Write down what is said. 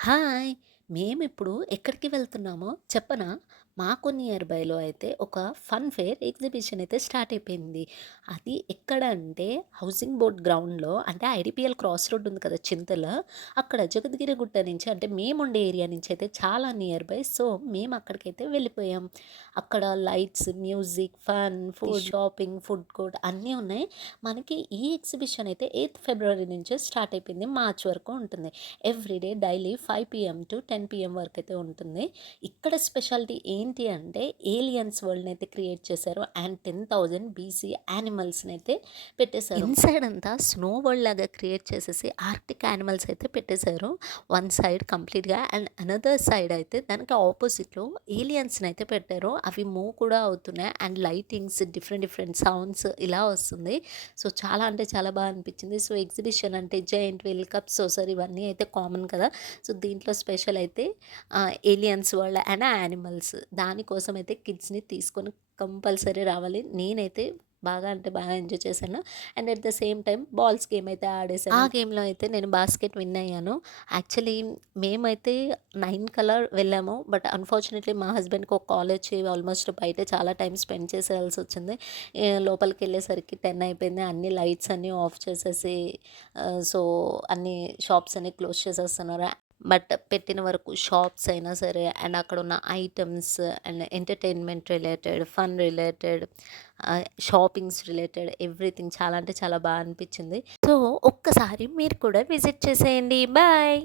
Hi! మేమిప్పుడు ఎక్కడికి వెళ్తున్నామో చెప్పనా? మాకు నియర్ బైలో అయితే ఒక ఫన్ ఫేర్ ఎగ్జిబిషన్ అయితే స్టార్ట్ అయిపోయింది. అది ఎక్కడ అంటే హౌసింగ్ బోర్డ్ గ్రౌండ్‌లో అంటే ఐడీపీఎల్ క్రాస్ రోడ్ ఉంది కదా! చింతల. అక్కడ జగద్గిరిగుట్ట నుంచి అంటే మేముండే ఏరియా నుంచి అయితే చాలా నియర్ బై. సో, మేము అక్కడికైతే వెళ్ళిపోయాం. అక్కడ lights, music, fun, food, shopping, food court అన్నీ ఉన్నాయి. మనకి ఈ ఎగ్జిబిషన్ అయితే 8థ్ ఫిబ్రవరి నుంచే స్టార్ట్ అయిపోయింది. మార్చ్ వరకు ఉంటుంది. Everyday daily 5 PM to 10 PM వరకైతే ఉంటుంది. ఇక్కడ స్పెషాలిటీ ఏంటి అంటే ఏలియన్స్ వరల్డ్‌ని అయితే క్రియేట్ చేశారు. అండ్ 10,000 బీసీ యానిమల్స్‌నైతే పెట్టేశారు. ఇన్‌సైడ్ అంతా స్నో వరల్డ్ లాగా క్రియేట్ చేసేసి ఆర్క్టిక్ యానిమల్స్ అయితే పెట్టేశారు. వన్ సైడ్ కంప్లీట్‌గా అండ్ అనదర్ సైడ్ అయితే దానికి ఆపోజిట్‌లో ఏలియన్స్‌నైతే పెట్టారు. అవి మూవ్ కూడా అవుతున్నాయి. And lightings different different sounds ఇలా వస్తుంది. సో, చాలా అంటే చాలా బాగా అనిపించింది. సో, ఎగ్జిబిషన్ అంటే జెయింట్ వీల్, కప్ సోసర్ ఇవన్నీ అయితే కామన్ కదా! సో, దీంట్లో స్పెషల్ అయితే ఏలియన్స్ వరల్డ్ అండ్ యానిమల్స్. దానికోసం అయితే కిడ్స్‌ని తీసుకొని కంపల్సరీ రావాలి. నేనైతే బాగా అంటే బాగా ఎంజాయ్ చేశాను. And at the same time balls game అయితే ఆడేశాను. ఆ గేమ్‌లో అయితే నేను బాస్కెట్ విన్ అయ్యాను. యాక్చువల్లీ మేమైతే 9 కల్లా వెళ్ళాము. బట్ అన్‌ఫార్చునేట్‌లీ మా హస్బెండ్‌కి ఒక కాల్ వచ్చి ఆల్మోస్ట్ బయటే చాలా టైమ్ స్పెండ్ చేసేయాల్సొచ్చింది. లోపలికెళ్ళేసరికి 10 అయిపోయింది. అన్ని లైట్స్ అన్నీ ఆఫ్ చేసేసి సో, అన్ని షాప్స్ అన్నీ క్లోజ్ చేసేస్తున్నారు. బట్ పెట్టిన వరకు షాప్స్ అయినా సరే అండ్ అక్కడున్న items and entertainment related, fun related, shoppings related everything చాలా అంటే చాలా అనిపిచ్చింది. సో, ఒక్కసారి మీరు కూడా విజిట్ చేసేయండి. బాయ్.